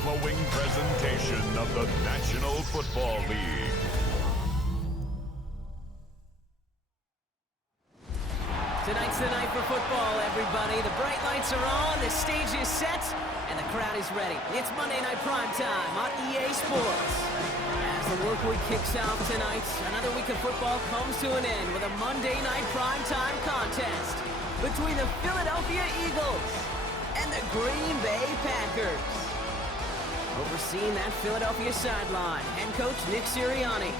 following presentation of the National Football League. Tonight's the night for football, everybody. The bright lights are on, the stage is set, and the crowd is ready. It's Monday Night Primetime on EA Sports. As the work week kicks off tonight, another week of football comes to an end with a Monday Night Primetime contest between the Philadelphia Eagles and the Green Bay Packers. Overseeing that Philadelphia sideline, head coach Nick Sirianni.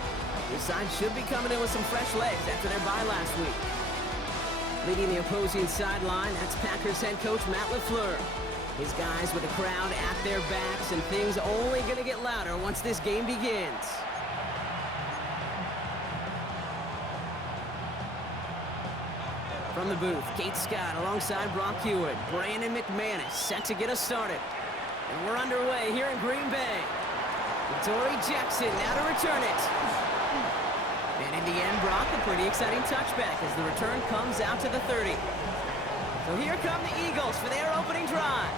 His side should be coming in with some fresh legs after their bye last week. Leading the opposing sideline, that's Packers head coach Matt LaFleur. His guys with the crowd at their backs, and things only going to get louder once this game begins. From the booth, Kate Scott alongside Brock Hewitt. Brandon McManus set to get us started. And we're underway here in Green Bay. Dory Jackson now to return it. And in the end, Brock, a pretty exciting touchback as the return comes out to the 30. So here come the Eagles for their opening drive.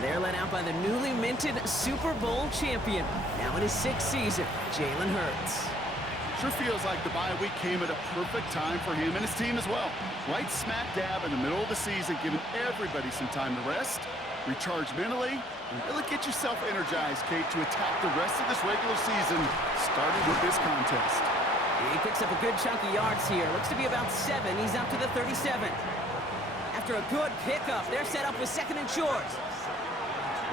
They're led out by the newly minted Super Bowl champion, now in his 6th season, Jalen Hurts. Sure feels like the bye week came at a perfect time for him and his team as well. Right smack dab in the middle of the season, giving everybody some time to rest, recharge mentally, and really get yourself energized, Kate, to attack the rest of this regular season, starting with this contest. He picks up a good chunk of yards here. Looks to be about 7. He's up to the 37. After a good pickup, they're set up with 2nd and short.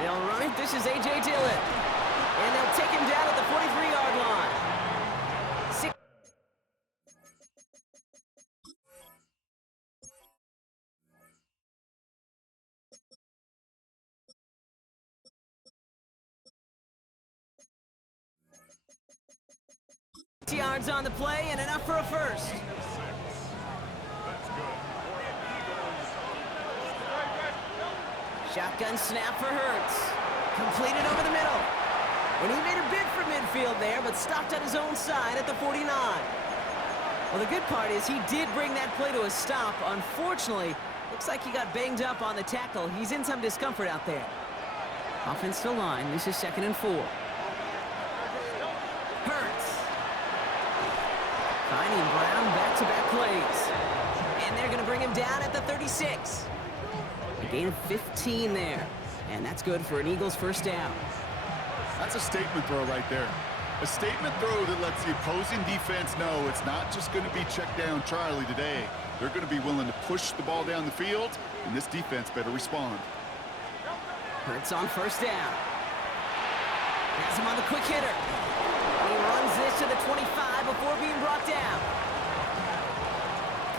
They'll run it. This is A.J. Dillon. And they'll take him down at the 43-yard line. 6 yards on the play and enough for a first. Shotgun snap for Hurts. Completed over the middle. And he made a bid for midfield there, but stopped at his own side at the 49. Well, the good part is he did bring that play to a stop. Unfortunately, looks like he got banged up on the tackle. He's in some discomfort out there. Offensive line, this is 2nd and 4. Hurts. Finding Brown back-to-back plays. And they're going to bring him down at the 36. A gain of 15 there. And that's good for an Eagles first down. That's a statement throw right there. A statement throw that lets the opposing defense know it's not just going to be check down Charlie today. They're going to be willing to push the ball down the field, and this defense better respond. Hurts on first down. Has him on the quick hitter. He runs this to the 25 before being brought down.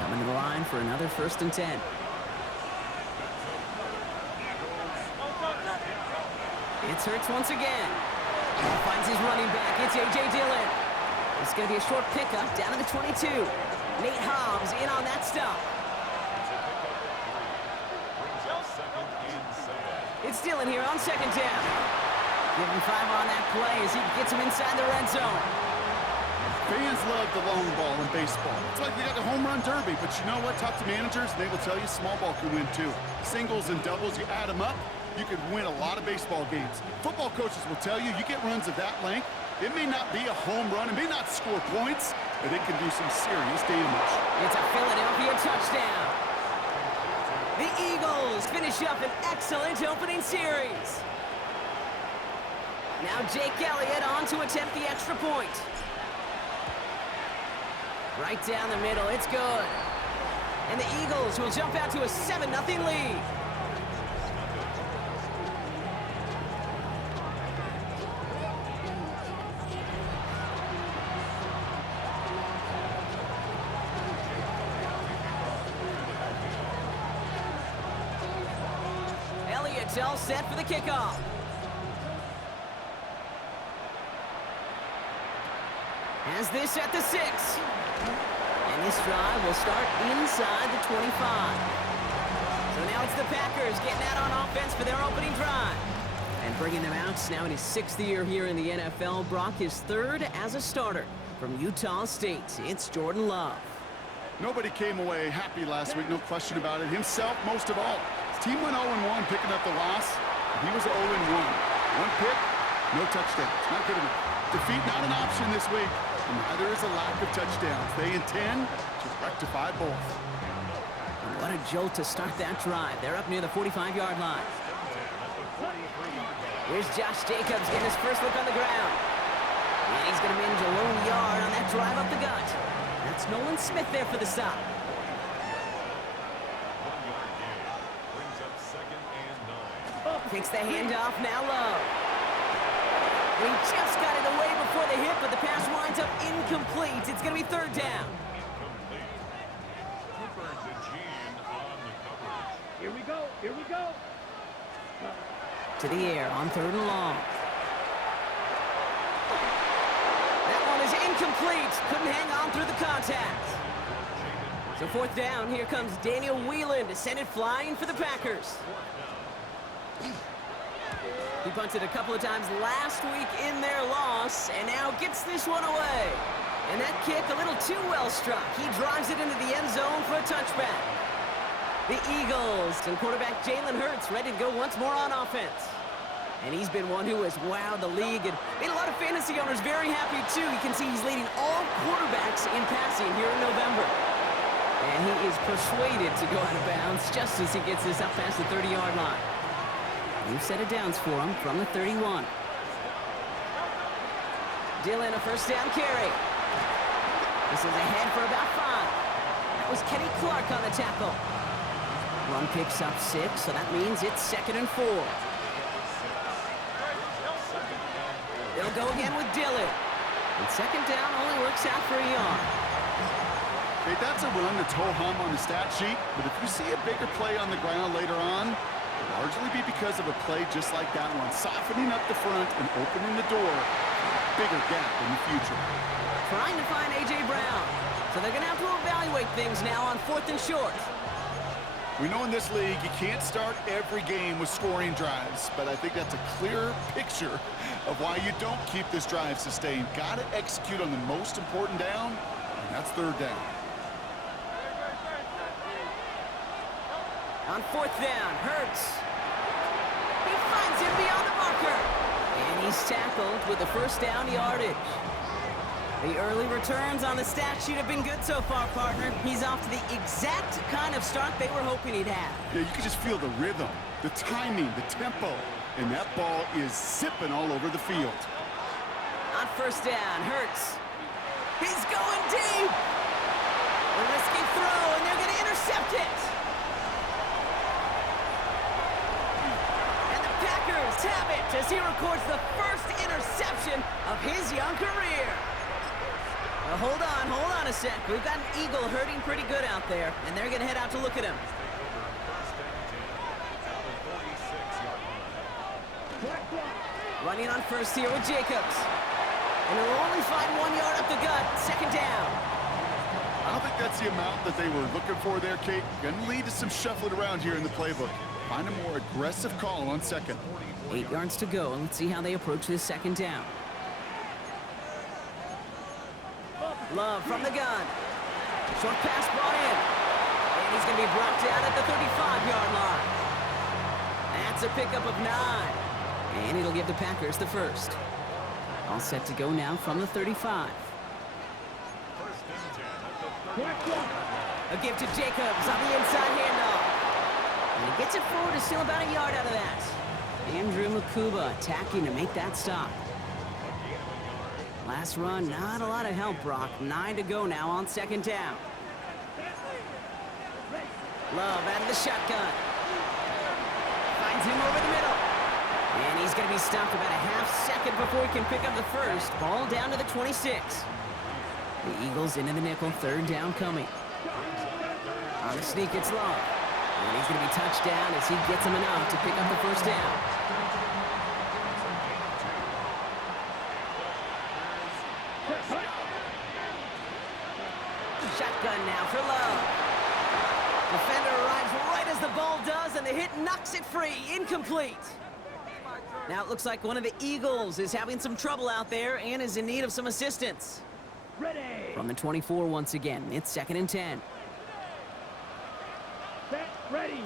Coming to the line for another 1st and 10. It's Hurts once again. He finds his running back. It's A.J. Dillon. It's going to be a short pickup down to the 22. Nate Hobbs in on that stop. It's Dillon here on 2nd down. Give him 5 on that play as he gets him inside the red zone. Fans love the long ball in baseball. It's like they got the home run derby, but you know what? Talk to managers, and they will tell you small ball can win too. Singles and doubles, you add them up, you could win a lot of baseball games. Football coaches will tell you, you get runs of that length, it may not be a home run, it may not score points, but it can do some serious damage. It's a Philadelphia touchdown. The Eagles finish up an excellent opening series. Now Jake Elliott on to attempt the extra point. Right down the middle, it's good. And the Eagles will jump out to a 7-0 lead. Elliott's all set for the kickoff. Has this at the 6. And this drive will start inside the 25. So now it's the Packers getting out on offense for their opening drive. And bringing them out now in his 6th year here in the NFL. Brock is 3rd as a starter from Utah State. It's Jordan Love. Nobody came away happy last week, no question about it. Himself, most of all. His team went 0-1, picking up the loss. He was 0-1. One pick, no touchdowns. Not good enough. Defeat not an option this week, and neither is a lack of touchdowns. They intend to rectify both. What a jolt to start that drive. They're up near the 45-yard line. Here's Josh Jacobs getting his first look on the ground. And he's going to manage a lone yard on that drive up the gut. That's Nolan Smith there for the stop. Takes the handoff, now low. He just got it away before the hit, but the pass winds up incomplete. It's going to be third down. Here we go, here we go. To the air on third and long. That one is incomplete. Couldn't hang on through the contact. So fourth down, here comes Daniel Whelan to send it flying for the Packers. He punted a couple of times last week in their loss, and now gets this one away. And that kick a little too well struck. He drives it into the end zone for a touchback. The Eagles and quarterback Jalen Hurts ready to go once more on offense. And he's been one who has wowed the league and made a lot of fantasy owners very happy too. You can see he's leading all quarterbacks in passing here in November. And he is persuaded to go out of bounds just as he gets this up past the 30-yard line. New set of downs for him from the 31. Dillon, a first down carry. This is ahead for about 5. That was Kenny Clark on the tackle. Run picks up 6, so that means it's 2nd and 4. They'll go again with Dillon. And 2nd down only works out for a yard. Okay, that's a run that's ho-hum on the stat sheet, but if you see a bigger play on the ground later on, it'll largely be because of a play just like that one, softening up the front and opening the door for a bigger gap in the future. Trying to find A.J. Brown. So they're going to have to evaluate things now on 4th and short. We know in this league you can't start every game with scoring drives, but I think that's a clear picture of why you don't keep this drive sustained. Got to execute on the most important down, and that's 3rd down. On 4th down, Hurts. He finds him beyond the marker. And he's tackled with the first down yardage. The early returns on the stat sheet have been good so far, partner. He's off to the exact kind of start they were hoping he'd have. Yeah, you can just feel the rhythm, the timing, the tempo, and that ball is zipping all over the field. On 1st down, Hurts. He's going deep. A risky throw, and they're going to intercept it. And the Packers have it as he records the first interception of his young career. Hold on a sec. We've got an Eagle hurting pretty good out there, and they're going to head out to look at him. Running on first here with Jacobs. And he'll only find 1 yard up the gut. 2nd down. I don't think that's the amount that they were looking for there, Kate. Going to lead to some shuffling around here in the playbook. Find a more aggressive call on 2nd. 8 yards to go, and let's see how they approach this 2nd down. Love from the gun. Short pass brought in. And he's going to be brought down at the 35-yard line. That's a pickup of 9. And it'll give the Packers the first. All set to go now from the 35. A give to Jacobs on the inside handoff. And he gets it forward to steal about a yard out of that. Andrew Makuba attacking to make that stop. Last run, not a lot of help, Brock. 9 to go now on 2nd down. Love out of the shotgun. Finds him over the middle. And he's going to be stopped about a half-second before he can pick up the first. Ball down to the 26. The Eagles into the nickel, 3rd down coming. On the sneak, it's Love. And he's going to be touched down as he gets him enough to pick up the first down. Shotgun now for Love. Defender arrives right as the ball does, and the hit knocks it free. Incomplete. Now it looks like one of the Eagles is having some trouble out there and is in need of some assistance. Ready. From the 24 once again, it's 2nd and 10. Set, ready.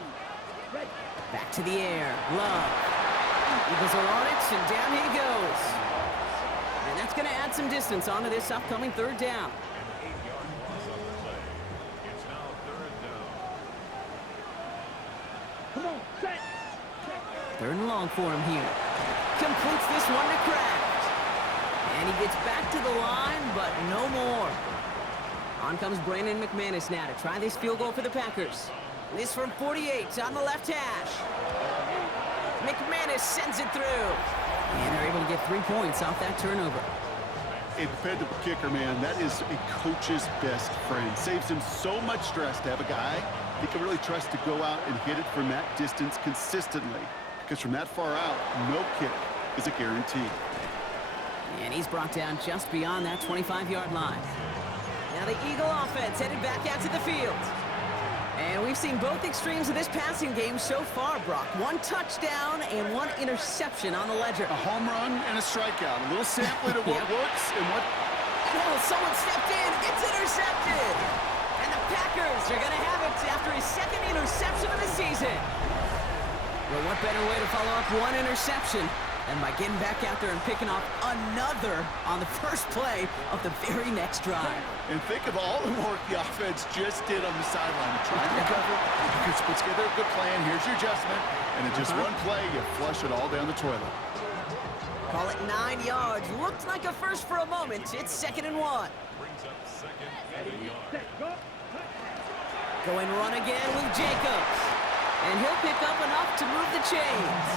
Ready. Back to the air. Love. Eagles are on it, and down he goes. And that's going to add some distance onto this upcoming third down. Come on, set. Third and long for him here. Completes this one to Kraft. And he gets back to the line, but no more. On comes Brandon McManus now to try this field goal for the Packers. This from 48 on the left hash. McManus sends it through. And they're able to get 3 points off that turnover. A dependable kicker, man, that is a coach's best friend. Saves him so much stress to have a guy he can really trust to go out and hit it from that distance consistently. Because from that far out, no kick is a guarantee. And he's brought down just beyond that 25-yard line. Now the Eagle offense headed back out to the field. And we've seen both extremes of this passing game so far, Brock. 1 touchdown and 1 interception on the ledger. A home run and a strikeout. A little sampling of what works and what... Oh, someone stepped in. It's intercepted. And the Packers are going to have it after his 2nd interception of the season. Well, what better way to follow up 1 interception than by getting back out there and picking off another on the first play of the very next drive. And think of all the work the offense just did on the sideline. Trying to recover, you can put together a good plan. Here's your adjustment. And in just 1 play, you flush it all down the toilet. Call it 9 yards. Looked like a first for a moment. It's 2nd and 1. Set, go. Going run again with Jacobs. And he'll pick up enough to move the chains.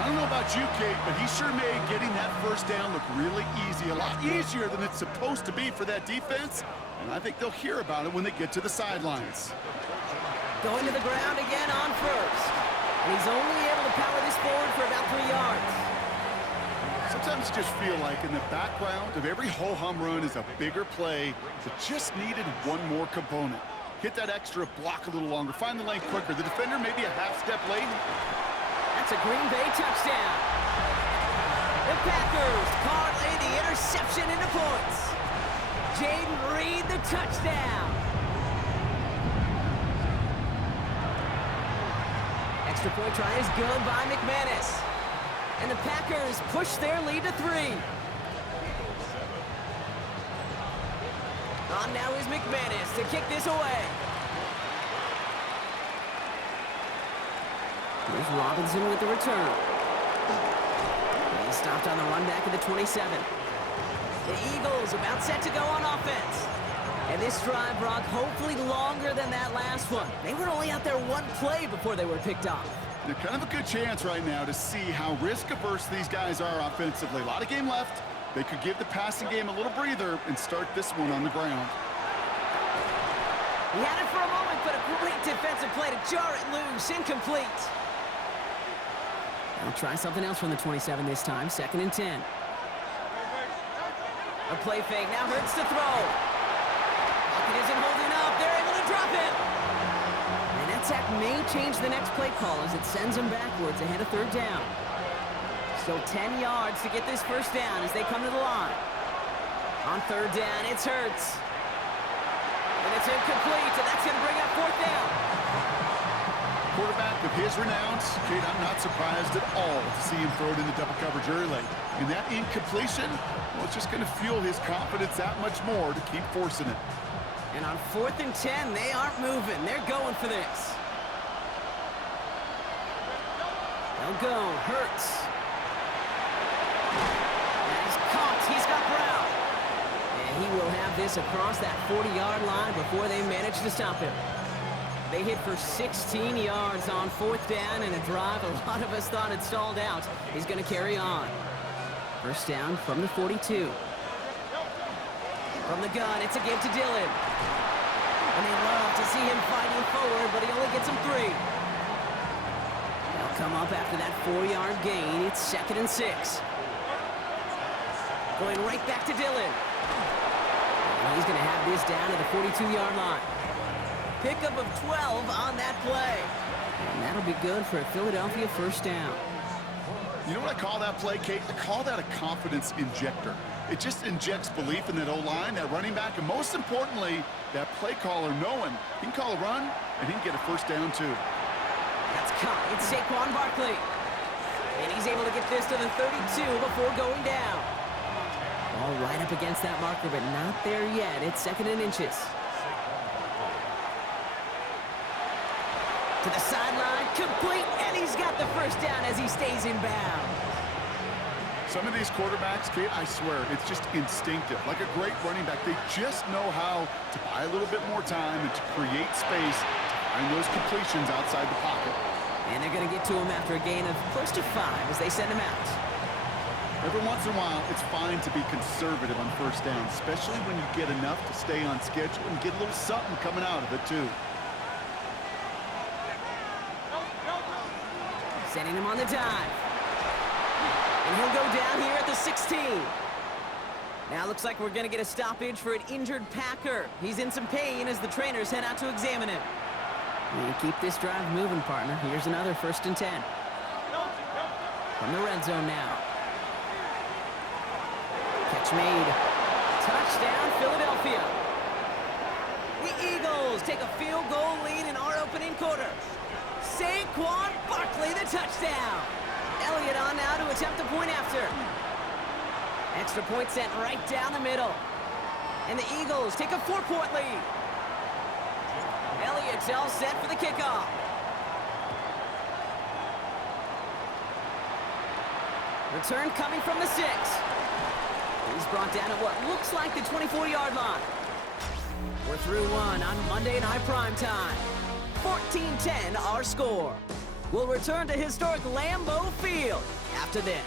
I don't know about you, Kate, but he sure made getting that first down look really easy. A lot easier than it's supposed to be for that defense. And I think they'll hear about it when they get to the sidelines. Going to the ground again on first. And he's only able to power this forward for about 3 yards. Sometimes you just feel like in the background of every ho-hum run is a bigger play that just needed 1 more component. Hit that extra block a little longer, find the lane quicker. The defender maybe a half step late. That's a Green Bay touchdown. The Packers parlay the interception into points. Jaden Reed the touchdown. Extra point try is good by McManus. And the Packers push their lead to 3. On now is McManus to kick this away. Here's Robinson with the return. He's stopped on the run back at the 27. The Eagles about set to go on offense. And this drive, Brock, hopefully longer than that last one. They were only out there 1 play before they were picked off. They're kind of a good chance right now to see how risk-averse these guys are offensively. A lot of game left. They could give the passing game a little breather and start this one on the ground. He had it for a moment, but a great defensive play to jar it loose. Incomplete. They'll try something else from the 27 this time. 2nd and 10. A play fake. Now Hurts to throw. Pocket isn't holding up. They're able to drop it. And that sack may change the next play call as it sends them backwards ahead of 3rd down. So 10 yards to get this first down as they come to the line. On 3rd down, it's Hurts. And it's incomplete, and that's going to bring up 4th down. Quarterback of his renown, Kate, I'm not surprised at all to see him throw it into double coverage early. And that incompletion, well, it's just going to fuel his confidence that much more to keep forcing it. And on 4th and 10, they aren't moving. They're going for this. They'll go. Hurts. And he's caught. He's got Brown. And he will have this across that 40-yard line before they manage to stop him. They hit for 16 yards on 4th down, and a drive a lot of us thought had stalled out is going to carry on. First down from the 42. From the gun, it's a give to Dillon. And they love to see him fighting forward, but he only gets him 3. They'll come up after that 4-yard gain. It's 2nd and 6. Going right back to Dillon. And he's going to have this down to the 42-yard line. Pickup of 12 on that play. And that'll be good for a Philadelphia first down. You know what I call that play, Kate? I call that a confidence injector. It just injects belief in that O-line, that running back, and most importantly, that play caller knowing he can call a run and he can get a first down too. That's caught. It's Saquon Barkley. And he's able to get this to the 32 before going down. Ball right up against that marker, but not there yet. It's 2nd and inches. To the sideline, complete, and he's got the first down as he stays in bounds. Some of these quarterbacks, Kate, I swear, it's just instinctive. Like a great running back, they just know how to buy a little bit more time and to create space to find those completions outside the pocket. And they're going to get to him after a gain of close to 5 as they send him out. Every once in a while, it's fine to be conservative on first down, especially when you get enough to stay on schedule and get a little something coming out of it, too. Sending him on the dive. And he'll go down here at the 16. Now looks like we're going to get a stoppage for an injured Packer. He's in some pain as the trainers head out to examine him. And keep this drive moving, partner. Here's another 1st and 10. From the red zone now. Catch made. Touchdown, Philadelphia. The Eagles take a field goal lead in our opening quarter. Saquon Barkley, the touchdown. Elliott on now to attempt a point after. Extra point sent right down the middle. And the Eagles take a 4-point lead. Elliott's all set for the kickoff. Return coming from the 6. He's brought down at what looks like the 24-yard line. We're through one on Monday Night Primetime. 14-10 our score. We'll return to historic Lambeau Field after this.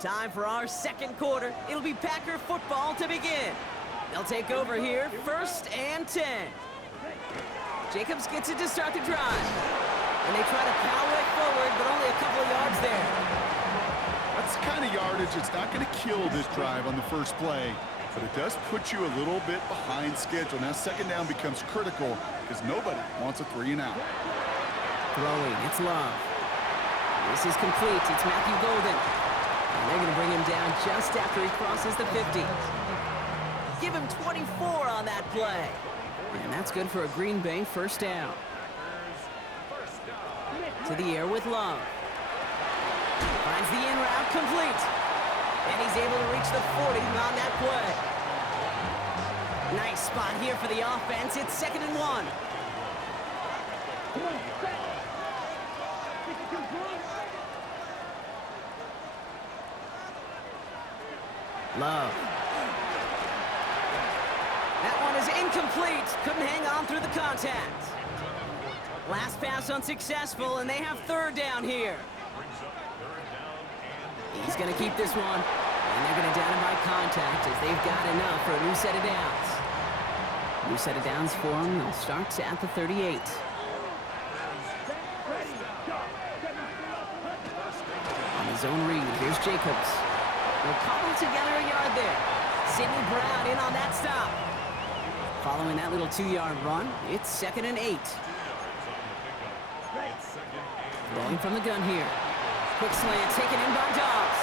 Time for our 2nd quarter. It'll be Packer football to begin. They'll take over here, 1st and 10. Jacobs gets it to start the drive. And they try to power it forward, but only a couple of yards there. That's the kind of yardage that's not going to kill this drive on the first play, but it does put you a little bit behind schedule. Now 2nd down becomes critical because nobody wants a 3 and out. Throwing, it's Love. This is complete, it's Matthew Golden. And they're going to bring him down just after he crosses the 50. Give him 24 on that play. And that's good for a Green Bay 1st down. To the air with Love. Finds the in route complete. And he's able to reach the 40 on that play. Nice spot here for the offense. It's 2nd and 1. Love. That one is incomplete. Couldn't hang on through the contact. Last pass unsuccessful, and they have 3rd down here. He's going to keep this one, and they're going to down him by contact as they've got enough for a new set of downs. New set of downs for him. They'll start at the 38. On his own read, here's Jacobs. They'll cobble together a yard there. Sidney Brown in on that stop. Following that little 2-yard run, it's 2nd and 8. Rolling from the gun here. Quick slant taken in by Dobbs.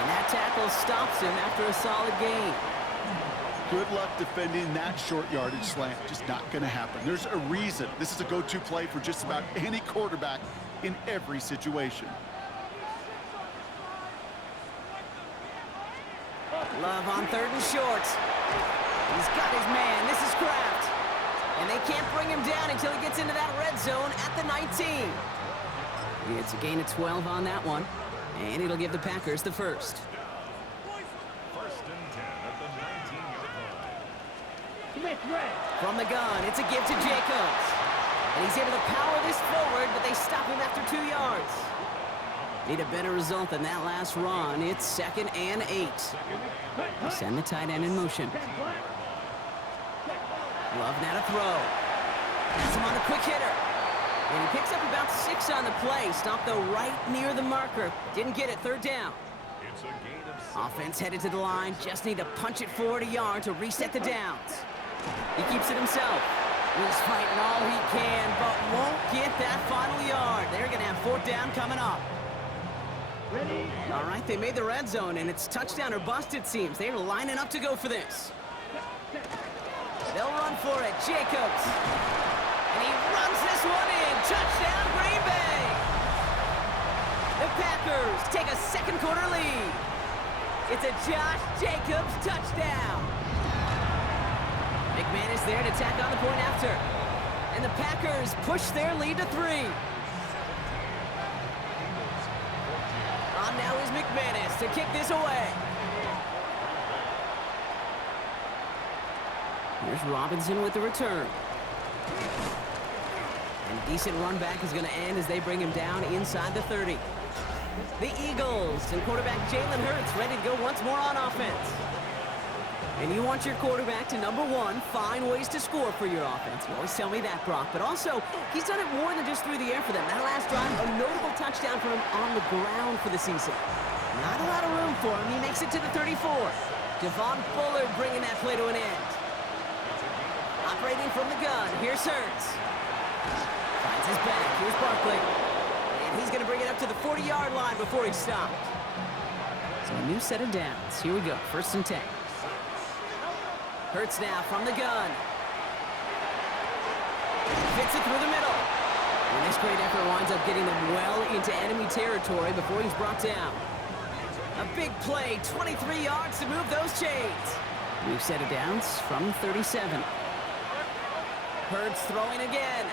And that tackle stops him after a solid gain. Good luck defending that short yardage slant. Just not going to happen. There's a reason. This is a go-to play for just about any quarterback in every situation. Love on 3rd and short. He's got his man. This is Kraft. And they can't bring him down until he gets into that red zone at the 19. It's a gain of 12 on that one. And it'll give the Packers the 1st. 1st and 10 at the 19-yard line. From the gun, it's a give to Jacobs. And he's able to power this forward, but they stop him after 2 yards. Need a better result than that last run. It's 2nd and 8. They send the tight end in motion. Love now to throw. Has him on a quick hitter. And he picks up about 6 on the play. Stopped though right near the marker. Didn't get it. 3rd down. It's a gain of 6. Offense headed to the line. Just need to punch it forward a yard to reset the downs. He keeps it himself. He's fighting all he can, but won't get that final yard. They're going to have 4th down coming up. Ready? All right, they made the red zone, and it's touchdown or bust, it seems. They're lining up to go for this. They'll run for it. Jacobs. And he runs this one in. Touchdown, Green Bay. The Packers take a second quarter lead. It's a Josh Jacobs touchdown. McManus there to tack on the point after. And the Packers push their lead to 3. On now is McManus to kick this away. Here's Robinson with the return. And decent run back is going to end as they bring him down inside the 30. The Eagles and quarterback Jalen Hurts ready to go once more on offense. And you want your quarterback to, number one, find ways to score for your offense. You always tell me that, Brock. But also, he's done it more than just through the air for them. That last drive, a notable touchdown for him on the ground for the season. Not a lot of room for him. He makes it to the 34. Devon Bullard bringing that play to an end. Operating from the gun, here's Hurts. Finds his back, here's Barkley. And he's going to bring it up to the 40-yard line before he's stopped. So a new set of downs. Here we go, 1st and 10. Hurts now from the gun. Fits it through the middle. And this great effort winds up getting them well into enemy territory before he's brought down. A big play, 23 yards to move those chains. New set of downs from 37. Hurts throwing again.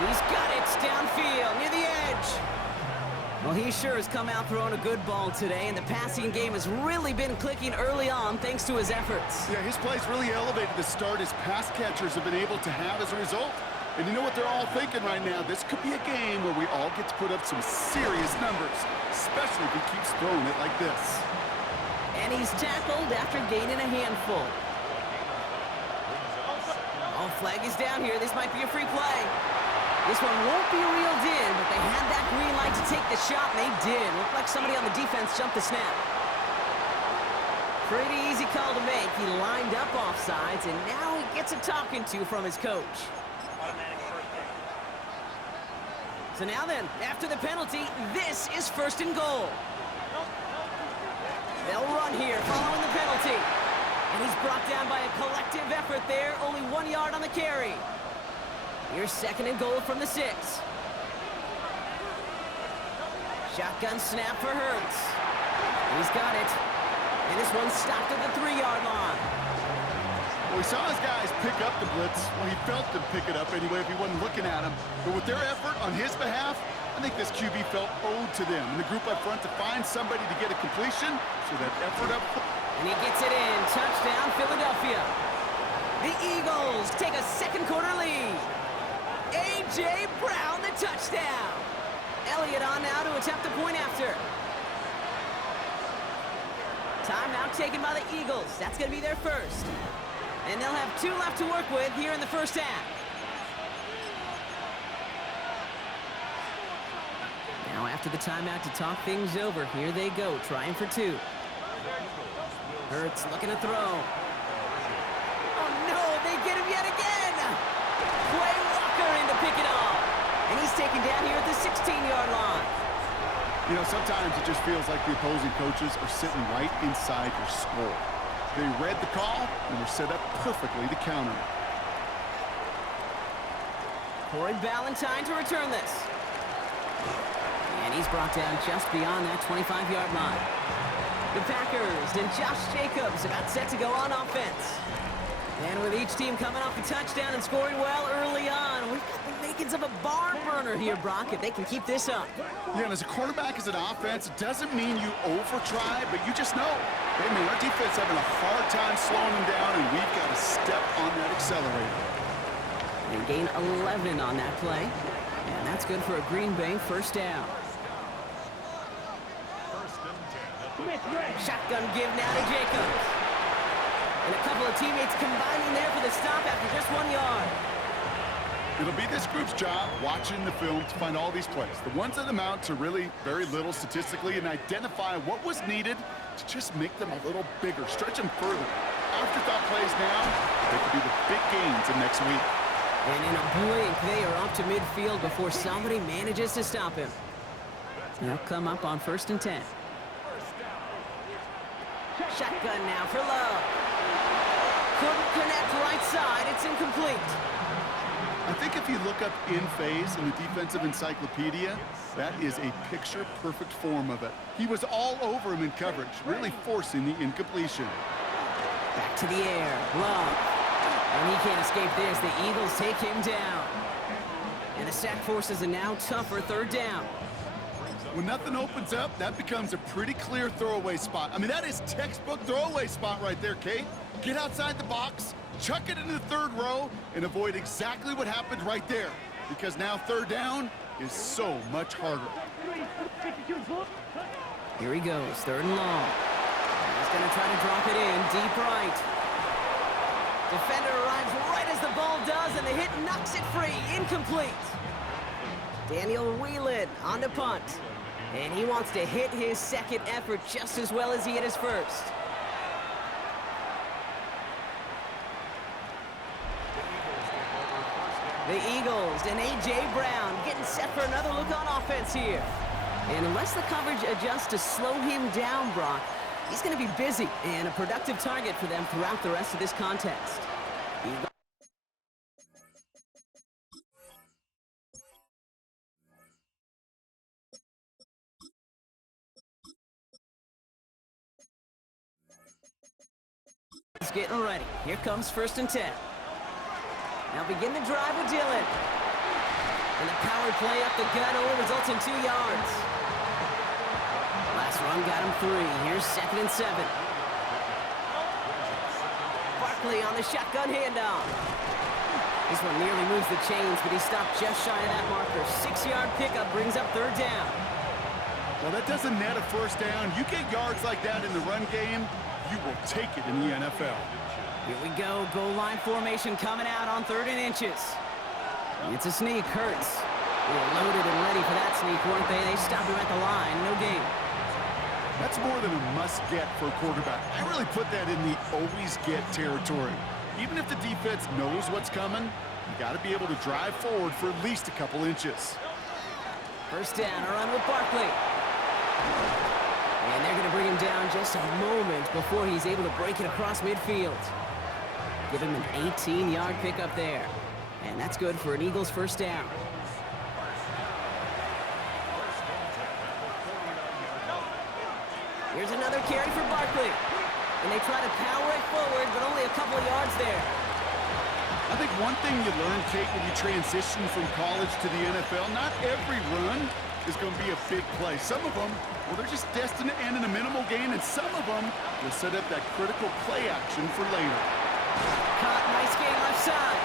He's got it downfield near the edge. Well, he sure has come out throwing a good ball today, and the passing game has really been clicking early on thanks to his efforts. Yeah, his play's really elevated the start his pass catchers have been able to have as a result. And you know what they're all thinking right now? This could be a game where we all get to put up some serious numbers, especially if he keeps throwing it like this. And he's tackled after gaining a handful. Oh, flag is down here. This might be a free play. This one won't be reeled in, but they had that green light to take the shot, and they did. Looked like somebody on the defense jumped the snap. Pretty easy call to make. He lined up offsides, and now he gets a talking to from his coach. So now then, after the penalty, this is 1st and goal. They'll run here following the penalty. And he's brought down by a collective effort there, only 1 yard on the carry. Here's 2nd and goal from the 6. Shotgun snap for Hurts. He's got it. And this one's stopped at the 3-yard line. Well, we saw his guys pick up the blitz. Well, he felt them pick it up anyway if he wasn't looking at him. But with their effort on his behalf, I think this QB felt owed to them. And the group up front to find somebody to get a completion, so that effort up. And he gets it in. Touchdown, Philadelphia. The Eagles take a second quarter lead. A.J. Brown, the touchdown. Elliott on now to attempt the point after. Timeout taken by the Eagles. That's going to be their first. And they'll have 2 left to work with here in the first half. Now after the timeout to talk things over, here they go, trying for 2. Hurts looking to throw. Oh no, they get him yet again! Quay Walker in to pick it off. And he's taken down here at the 16-yard line. You know, sometimes it just feels like the opposing coaches are sitting right inside your skull. They read the call and were set up perfectly to counter it. Corey Ballantyne to return this. And he's brought down just beyond that 25-yard line. The Packers and Josh Jacobs about set to go on offense. And with each team coming off a touchdown and scoring well early on, we've got the makings of a barn burner here, Brock, if they can keep this up. Yeah, and as a quarterback, as an offense, it doesn't mean you over-try, but you just know. Hey, man, our defense having a hard time slowing them down, and we've got to step on that accelerator. They gain 11 on that play, and that's good for a Green Bay first down. Shotgun give now to Jacobs. And a couple of teammates combining there for the stop after just 1 yard. It'll be this group's job watching the film to find all these plays. The ones that amount to really very little statistically and identify what was needed to just make them a little bigger, stretch them further. Afterthought plays now, they could be the big gains in next week. And in a blink, they are up to midfield before somebody manages to stop him. They'll come up on 1st and 10. Shotgun now for Love. Couldn't connect right side. It's incomplete. I think if you look up in phase in the defensive encyclopedia, that is a picture-perfect form of it. He was all over him in coverage, really forcing the incompletion. Back to the air. Love. And he can't escape this. The Eagles take him down. And the sack forces a now tougher 3rd down. When nothing opens up, that becomes a pretty clear throwaway spot. I mean, that is textbook throwaway spot right there, Kate. Get outside the box, chuck it into the 3rd row, and avoid exactly what happened right there. Because now 3rd down is so much harder. Here he goes, 3rd and long. He's going to try to drop it in, deep right. Defender arrives right as the ball does, and the hit knocks it free, incomplete. Daniel Whelan on the punt. And he wants to hit his 2nd effort just as well as he hit his 1st. The Eagles and A.J. Brown getting set for another look on offense here. And unless the coverage adjusts to slow him down, Brock, he's going to be busy and a productive target for them throughout the rest of this contest. He's getting ready. Here comes 1st and 10. Now begin the drive with Dillon. And the power play up the gut only results in 2 yards. Last run got him 3. Here's 2nd and 7. Barkley on the shotgun handoff. This one nearly moves the chains, but he stopped just shy of that marker. 6-yard pickup brings up 3rd down. Well, that doesn't net a 1st down. You get yards like that in the run game, you will take it in the NFL. Here we go. Goal line formation coming out on 3rd and inches. It's a sneak. Hurts. They were loaded and ready for that sneak, weren't they? They stopped him at the line. No gain. That's more than a must-get for a quarterback. I really put that in the always-get territory. Even if the defense knows what's coming, you got to be able to drive forward for at least a couple inches. 1st down, a run with Barkley. And they're going to bring him down just a moment before he's able to break it across midfield. Give him an 18-yard pickup there. And that's good for an Eagles 1st down. Here's another carry for Barkley. And they try to power it forward, but only a couple of yards there. I think one thing you learn, Kate, when you transition from college to the NFL, not every run is going to be a big play. Some of them, well, they're just destined to end in a minimal gain, and some of them will set up that critical play action for later. Caught, nice game left side.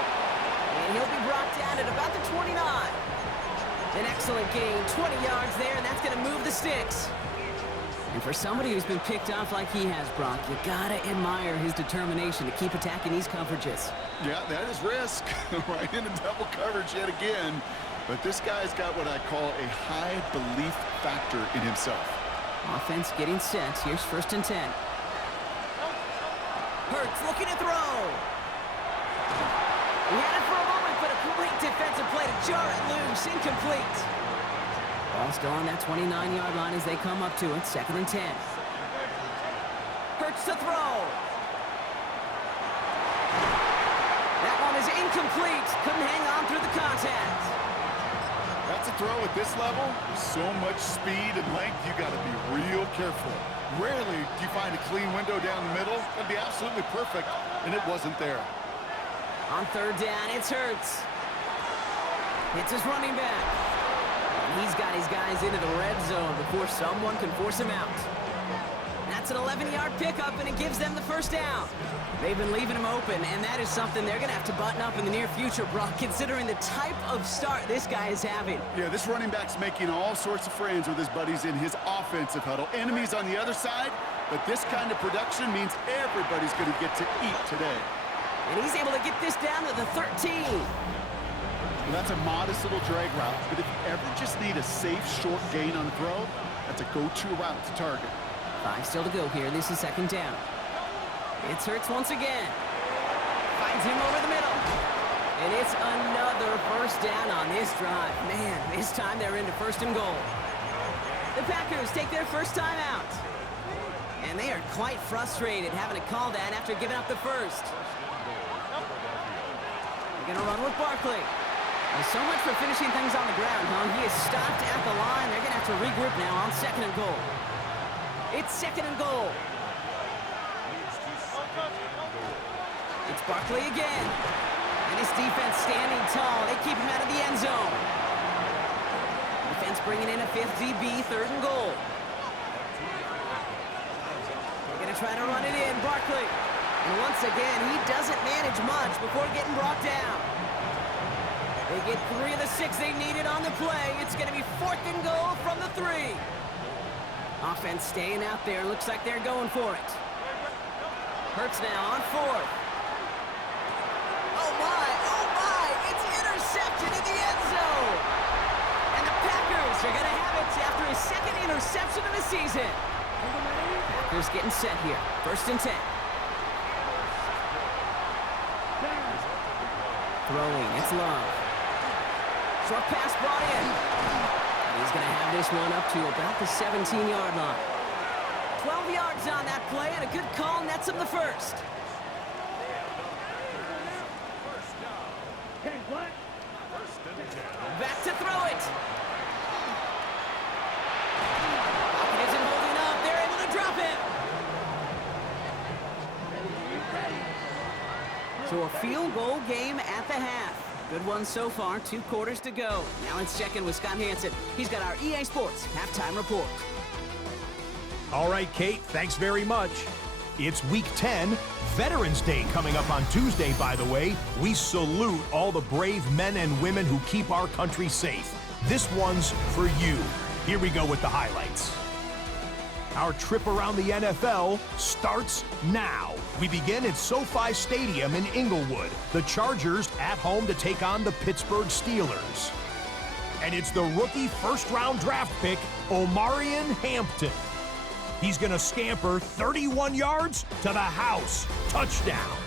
And he'll be brought down at about the 29. An excellent gain, 20 yards there, and that's going to move the sticks. And for somebody who's been picked off like he has, Brock, you gotta admire his determination to keep attacking these coverages. Yeah, that is risk. Right into double coverage yet again. But this guy's got what I call a high belief factor in himself. Offense getting set. Here's 1st and 10. Hurts looking to throw. He had it for a moment, but a great defensive play to jar it loose. Incomplete. Ball still on that 29-yard line as they come up to it. 2nd and 10. Hurts to throw. That one is incomplete. Couldn't hang on through the contact. That's a throw at this level. With so much speed and length, you got to be real careful. Rarely do you find a clean window down the middle. That'd be absolutely perfect, and it wasn't there. On 3rd down, it's Hurts. It's his running back. And he's got his guys into the red zone before someone can force him out. That's an 11-yard pickup, and it gives them the 1st down. They've been leaving him open, and that is something they're going to have to button up in the near future, Brock, considering the type of start this guy is having. Yeah, this running back's making all sorts of friends with his buddies in his offensive huddle. Enemies on the other side, but this kind of production means everybody's going to get to eat today. And he's able to get this down to the 13. Well, that's a modest little drag route, but if you ever just need a safe, short gain on the throw, that's a go-to route to target. 5 still to go here. This is 2nd down. It's Hurts once again. Finds him over the middle. And it's another 1st down on this drive. Man, this time they're into 1st and goal. The Packers take their first time out. And they are quite frustrated having to call that after giving up the first. They're going to run with Barkley. Well, so much for finishing things on the ground, huh? He is stopped at the line. They're going to have to regroup now on 2nd and goal. It's 2nd and goal. It's Barkley again. And his defense standing tall. They keep him out of the end zone. Defense bringing in a 5th DB, 3rd and goal. They're going to try to run it in, Barkley. And once again, he doesn't manage much before getting brought down. They get 3 of the 6 they needed on the play. It's going to be 4th and goal from the 3. Offense staying out there. Looks like they're going for it. Hurts now on 4th. Oh my, it's intercepted in the end zone. And the Packers are going to have it after his 2nd interception of the season. Packers getting set here. 1st and 10. Throwing, it's Love. Short pass brought in. And he's going to have this one up to about the 17-yard line. 12 yards on that play, and a good call nets him the first. Back to throw it. Pocket isn't holding up. They're able to drop it. So a field goal game at the half. Good one so far. 2 quarters to go. Now let's check in with Scott Hansen. He's got our EA Sports halftime report. All right, Kate, thanks very much. It's Week 10, Veterans Day coming up on Tuesday, by the way. We salute all the brave men and women who keep our country safe. This one's for you. Here we go with the highlights. Our trip around the NFL starts now. We begin at SoFi Stadium in Inglewood. The Chargers at home to take on the Pittsburgh Steelers. And it's the rookie first-round draft pick, Omarion Hampton. He's going to scamper 31 yards to the house. Touchdown.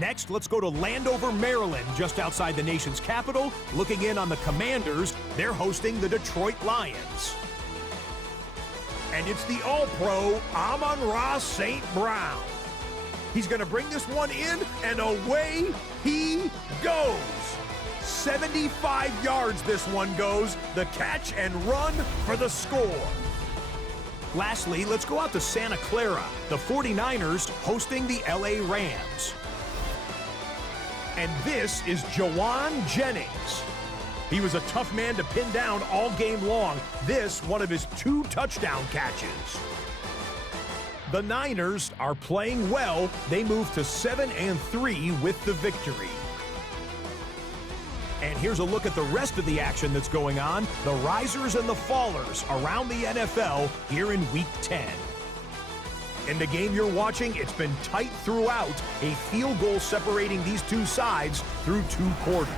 Next, let's go to Landover, Maryland, just outside the nation's capital. Looking in on the Commanders, they're hosting the Detroit Lions. And it's the All-Pro, Amon-Ra St. Brown. He's going to bring this one in, and away he goes. 75 yards this one goes. The catch and run for the score. Lastly, let's go out to Santa Clara. The 49ers hosting the LA Rams. And this is Jawan Jennings. He was a tough man to pin down all game long. This, one of his 2 touchdown catches. The Niners are playing well. They move to 7-3 with the victory. And here's a look at the rest of the action that's going on. The risers and the fallers around the NFL here in Week 10. In the game you're watching, it's been tight throughout. A field goal separating these two sides through 2 quarters.